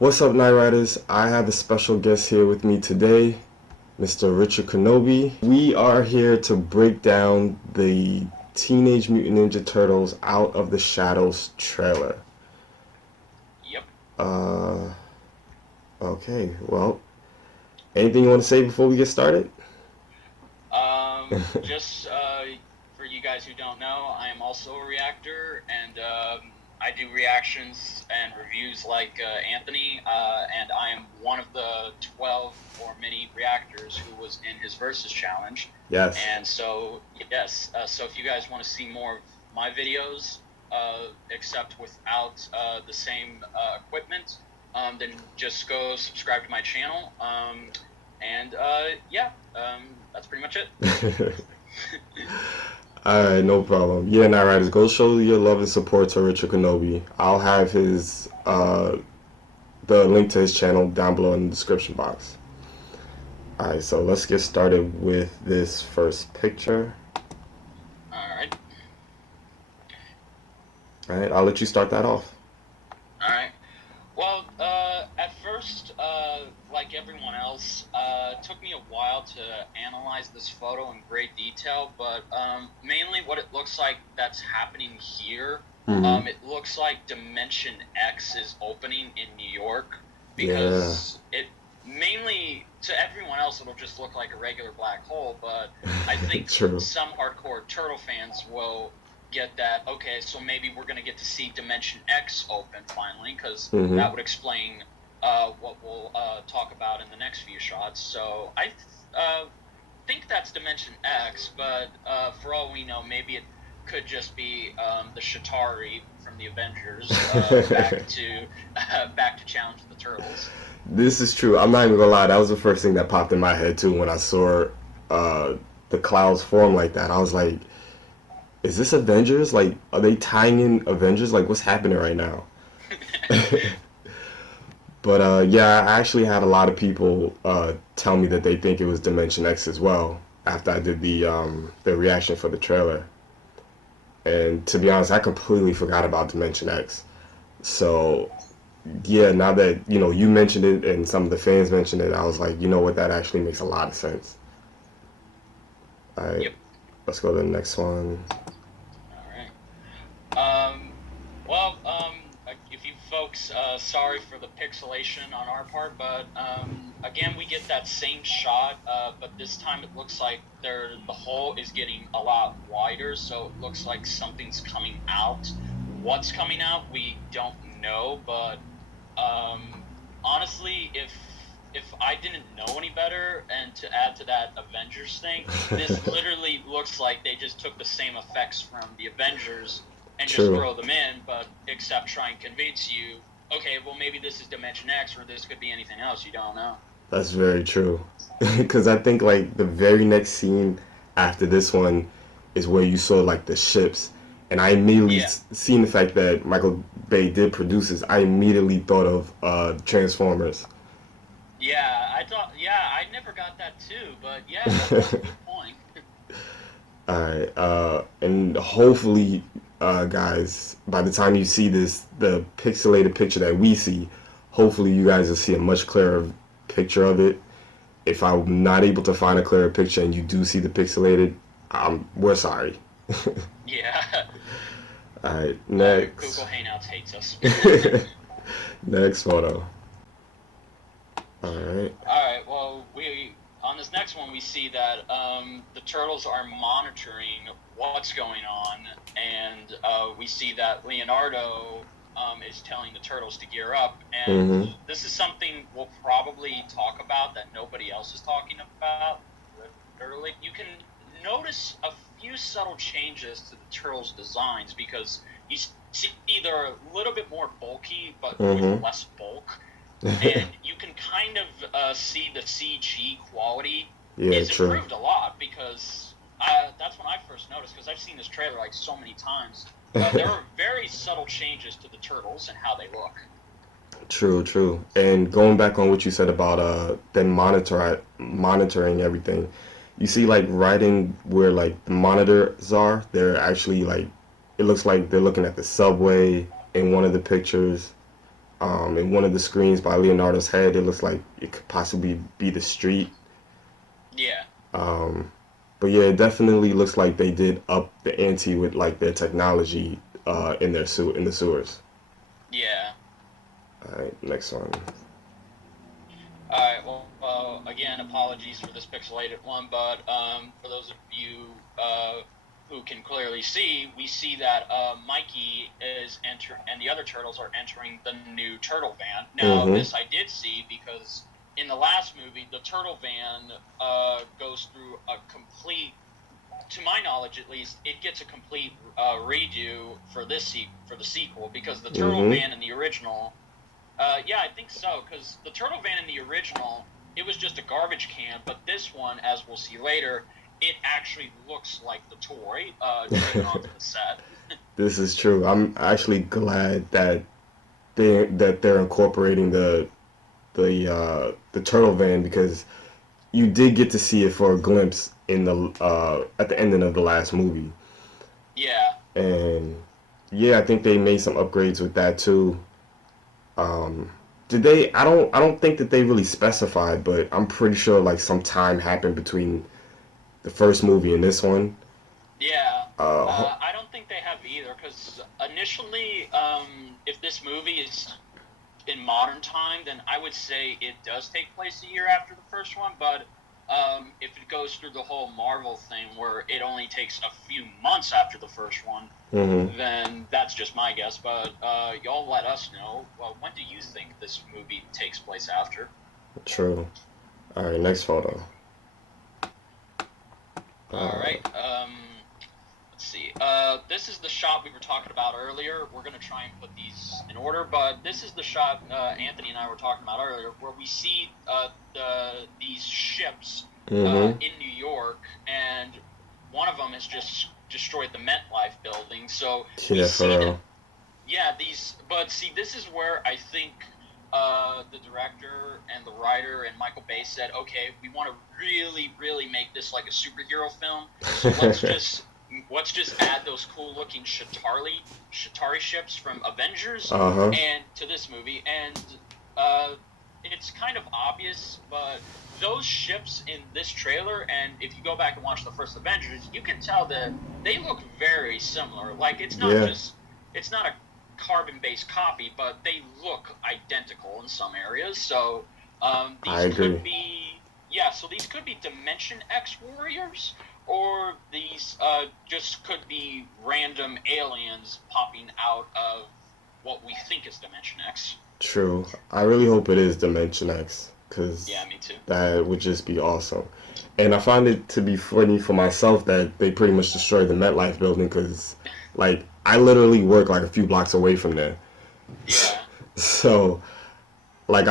What's up, Night Riders? I have a special guest here with me today, Mr. Richard Kenobi. We are here to break down the Teenage Mutant Ninja Turtles Out of the Shadows trailer. Yep. Uh, okay, well, anything you want to say before we get started? Just for you guys who don't know, I am also a reactor, and I do reactions and reviews like Anthony, and I am one of the 12 or many reactors who was in his Versus Challenge. Yes. And so, yes, so if you guys want to see more of my videos, except without the same equipment, then just go subscribe to my channel. And that's pretty much it. Alright, no problem. Yeah, Night Riders, go show your love and support to Richard Kenobi. I'll have the link to his channel down below in the description box. Alright, so let's get started with this first picture. Alright. Alright, I'll let you start that off. Alright. Well, at first, like everyone else, it took me a while to analyze this photo in great detail, but mainly what it looks like that's happening here, it looks like Dimension X is opening in New York, because it mainly, to everyone else, it'll just look like a regular black hole, but I think some hardcore Turtle fans will get that, okay, so maybe we're going to get to see Dimension X open finally, because that would explain what we'll talk about in the next few shots. So I think that's Dimension X, but for all we know, maybe it could just be the Shatari from the Avengers back to challenge the Turtles. This is true. I'm not even gonna lie, that was the first thing that popped in my head too when I saw the clouds form like that. I was like, is this Avengers? Like, are they tying in Avengers? Like, what's happening right now? But yeah, I actually had a lot of people tell me that they think it was Dimension X as well after I did the reaction for the trailer. And to be honest, I completely forgot about Dimension X. So yeah, now that you mentioned it and some of the fans mentioned it, I was like, you know what, that actually makes a lot of sense. All right, let's go to the next one. If you folks, sorry for the pixelation on our part, but again, we get that same shot, but this time it looks like the hole is getting a lot wider, so it looks like something's coming out. What's coming out, we don't know, but honestly, if I didn't know any better, and to add to that Avengers thing, this literally looks like they just took the same effects from the Avengers and just throw them in, but except try and convince you, okay, well, maybe this is Dimension X, or this could be anything else, you don't know. That's very true. Because I think, like, the very next scene after this one is where you saw, like, the ships. And I immediately, seeing the fact that Michael Bay did produce this, I immediately thought of Transformers. I never got that too, but yeah, that's a good point. Alright, and hopefully, guys, by the time you see this, the pixelated picture that we see, hopefully you guys will see a much clearer picture of it. If I'm not able to find a clearer picture and you do see the pixelated, we're sorry. Yeah. Alright, next. Google Hangouts hates us. Next photo. Alright. Alright, well, on this next one, we see that the Turtles are monitoring what's going on, and we see that Leonardo is telling the Turtles to gear up, and this is something we'll probably talk about that nobody else is talking about. Literally, you can notice a few subtle changes to the Turtles' designs, because you see they're a little bit more bulky, but with less bulk. And you can kind of see the CG quality is improved a lot, because that's when I first noticed, because I've seen this trailer like so many times. There are very subtle changes to the Turtles and how they look. True. And going back on what you said about them monitoring everything, you see, like, right in where, like, the monitors are, they're actually, like, it looks like they're looking at the subway in one of the pictures. In one of the screens by Leonardo's head, it looks like it could possibly be the street. Yeah. Um, but yeah, it definitely looks like they did up the ante with like their technology in their in the sewers. Yeah. All right, next one. All right. Well, again, apologies for this pixelated one, but for those of you who can clearly see, we see that Mikey is and the other turtles are entering the new turtle van. Now, Mm-hmm. this I did see because in the last movie, the turtle van goes through a complete, to my knowledge at least, it gets a complete redo for for the sequel because the turtle Mm-hmm. van in the original yeah, I think so. Because the turtle van in the original, it was just a garbage can, but this one, as we'll see later, it actually looks like the toy driven onto the set. This is true. I'm actually glad that they're incorporating the turtle van because you did get to see it for a glimpse in the at the ending of the last movie, Yeah, and yeah, I think they made some upgrades with that too. Um, did they? I don't think that they really specified, but I'm pretty sure like some time happened between the first movie and this one. yeah. Uh, I don't think they have either. Because initially, if this movie is in modern time, then I would say it does take place a year after the first one. But if it goes through the whole Marvel thing where it only takes a few months after the first one, mm-hmm. then that's just my guess. But y'all let us know. Well, when do you think this movie takes place after? True. All right, next photo. All Uh, right. Let's see. This is the shot we were talking about earlier. We're gonna try and put these in order, but this is the shot Anthony and I were talking about earlier, where we see these ships mm-hmm. in New York, and one of them has just destroyed the MetLife building. So we Yeah, see for that. real. Yeah, these. But see, this is where I think the director and the writer and Michael Bay said, "Okay, we want to really, really make this like a superhero film. So let's just add those cool looking Shatari ships from Avengers Uh-huh. and to this movie, and uh, it's kind of obvious, but." Those ships in this trailer, and if you go back and watch the first Avengers, you can tell that they look very similar. Like Yeah, it's not a carbon based copy, but they look identical in some areas. So I these agree. could be, yeah, so these could be Dimension X warriors, or these just could be random aliens popping out of what we think is Dimension X. True. I really hope it is Dimension X Yeah, because me too. that would just be awesome. And I find it to be funny for myself that they pretty much destroyed the MetLife building because, like, I literally work like a few blocks away from there. Yeah, So, like,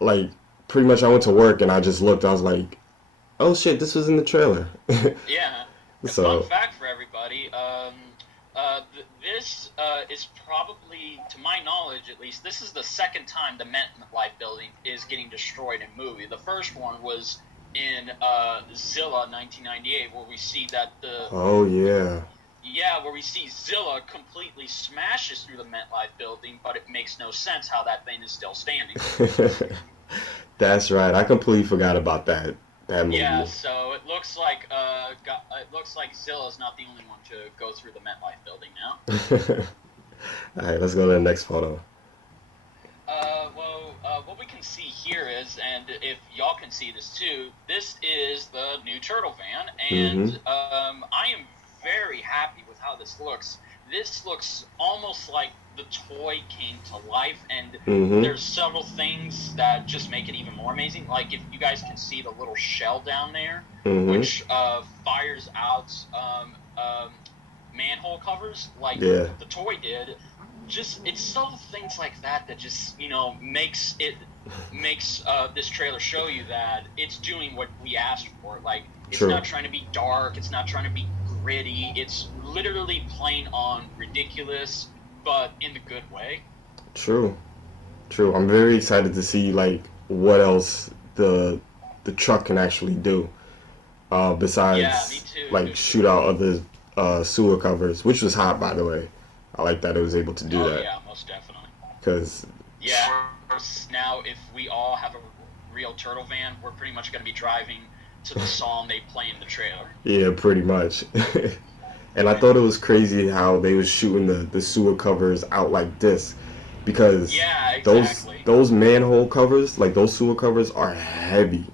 like, pretty much I went to work and I just looked. I was like, oh shit, this was in the trailer. yeah. A fun So, fact for everybody: this is probably, to my knowledge at least, this is the second time the MetLife building is getting destroyed in movie. The first one was in Zilla 1998, where we see that oh yeah. yeah, where we see Zilla completely smashes through the MetLife building, but it makes no sense how that thing is still standing. That's right. I completely forgot about that Yeah, movie. so it looks like Zilla's not the only one to go through the MetLife building now. All right, let's go to the next photo. What we can see here is, and if y'all can see this too, this is the new turtle van, and Mm-hmm. I am very happy with how this looks. This looks almost like the toy came to life, and Mm-hmm. there's several things that just make it even more amazing. Like if you guys can see the little shell down there, Mm-hmm. which fires out manhole covers like Yeah. the toy did, just it's subtle things like that that just makes this trailer show you that it's doing what we asked for. Like it's True. not trying to be dark, it's not trying to be gritty, it's literally playing on ridiculous, but in the good way. True. True. I'm very excited to see like what else the truck can actually do. Yeah, me Besides like too. shoot out other sewer covers, which was hot by the way. I like that it was able to do Oh that. yeah, most definitely. Because Yeah. Now, if we all have a real turtle van, we're pretty much going to be driving to the song they play in the trailer. yeah, pretty much. And I thought it was crazy how they was shooting the sewer covers out like this, because Yeah, those exactly. those manhole covers, like those sewer covers, are heavy.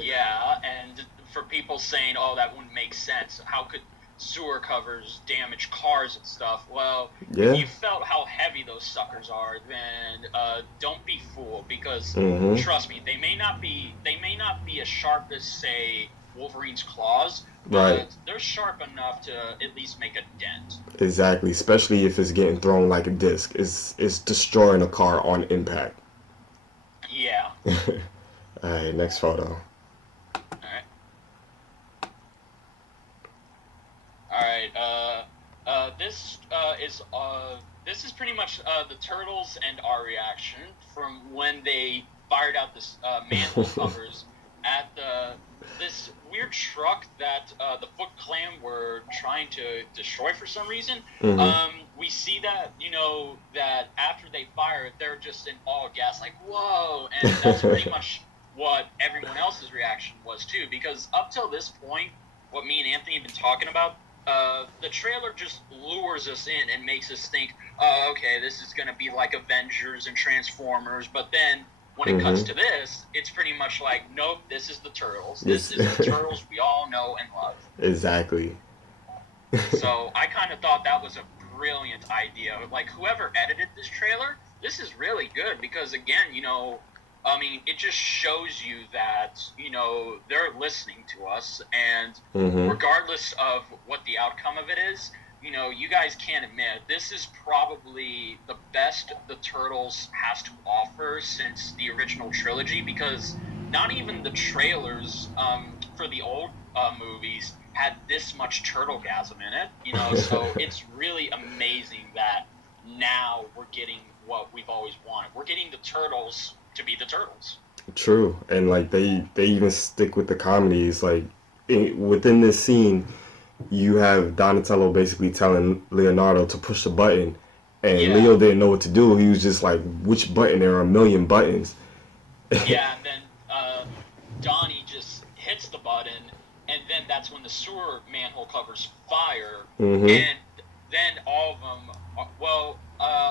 Yeah, and for people saying, "Oh, that wouldn't make sense. How could sewer covers damage cars and stuff?" Well, if Yeah. you felt how heavy those suckers are, then don't be fooled. Because Mm-hmm. trust me, they may not be as sharp as say Wolverine's claws, Right. but they're sharp enough to at least make a dent. Exactly. Especially if it's getting thrown like a disc. It's destroying a car on impact. Yeah. All right. Next photo. All right. All right. This is pretty much the turtles and our reaction from when they fired out this manhole covers at the this weird truck that the Foot Clan were trying to destroy for some reason. Mm-hmm. We see that that after they fire it, they're just in all gas, like whoa, and that's pretty much what everyone else's reaction was too. Because up till this point, what me and Anthony have been talking about, the trailer just lures us in and makes us think, oh, okay, this is going to be like Avengers and Transformers. But then when it cuts Mm-hmm. to this, it's pretty much like, nope, this is the Turtles. This Yes. is the Turtles we all know and love. Exactly. So I kind of thought that was a brilliant idea. Like, whoever edited this trailer, this is really good because, again, I mean, it just shows you that, they're listening to us. And Mm-hmm. regardless of what the outcome of it is, you guys can't admit this is probably the best the Turtles has to offer since the original trilogy, because not even the trailers for the old movies had this much turtlegasm in it, so it's really amazing that now we're getting what we've always wanted. We're getting the Turtles to be the Turtles. True. And like they even stick with the comedies. Like within this scene, you have Donatello basically telling Leonardo to push the button, and Yeah. Leo didn't know what to do. He was just like, "Which button? There are a million buttons." Yeah, and then Donnie just hits the button, and then that's when the sewer manhole covers fire, Mm-hmm. and then all of them,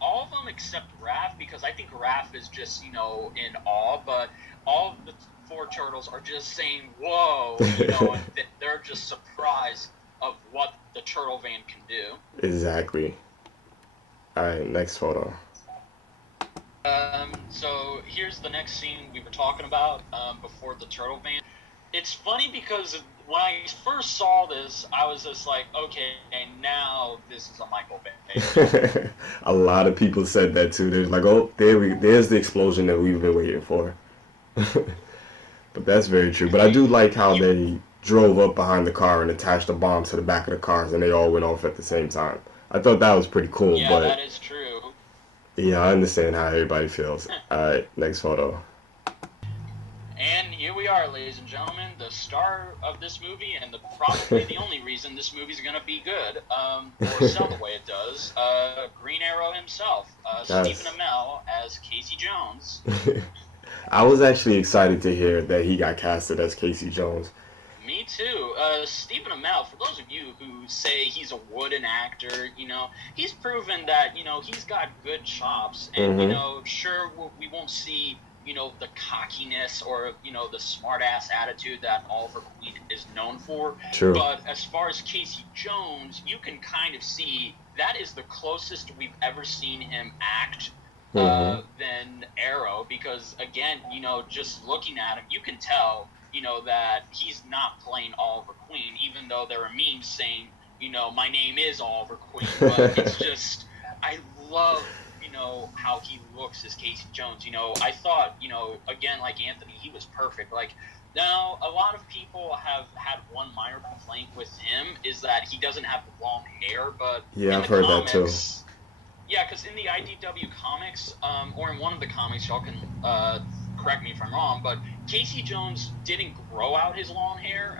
all of them except Raph, because I think Raph is just, in awe, but all of the four turtles are just saying, whoa, and they're just surprised of what the turtle van can do. Exactly. All right, next photo. So here's the next scene we were talking about before the turtle van. It's funny because when I first saw this, I was just like, okay, and now this is a Michael Bay film. A lot of people said that too. They're like, "Oh, there's the explosion that we've been waiting for." But that's very true. But I do like how You, they drove up behind the car and attached the bomb to the back of the cars, and they all went off at the same time. I thought that was pretty cool. yeah, But that is true. yeah, I understand how everybody feels. All right, next photo. And here we are, ladies and gentlemen, the star of this movie, and probably the only reason this movie's going to be good, or sell the way it does. Green Arrow himself, Stephen Yes. Amell as Casey Jones. I was actually excited to hear that he got casted as Casey Jones. Me too. Stephen Amell, for those of you who say he's a wooden actor, he's proven that, he's got good chops. And, Mm-hmm. sure, we won't see, the cockiness or, the smart ass attitude that Oliver Queen is known for. True. But as far as Casey Jones, you can kind of see that is the closest we've ever seen him act Mm-hmm. than Arrow, because again, just looking at him, you can tell, that he's not playing Oliver Queen, even though there are memes saying, my name is Oliver Queen, but it's just, I love, how he looks as Casey Jones. I thought, again, like Anthony, he was perfect. Like, now, a lot of people have had one minor complaint with him is that he doesn't have long hair, but Yeah, in I've the heard that too. comics, yeah, because in the IDW comics, or in one of the comics, y'all can correct me if I'm wrong, but Casey Jones didn't grow out his long hair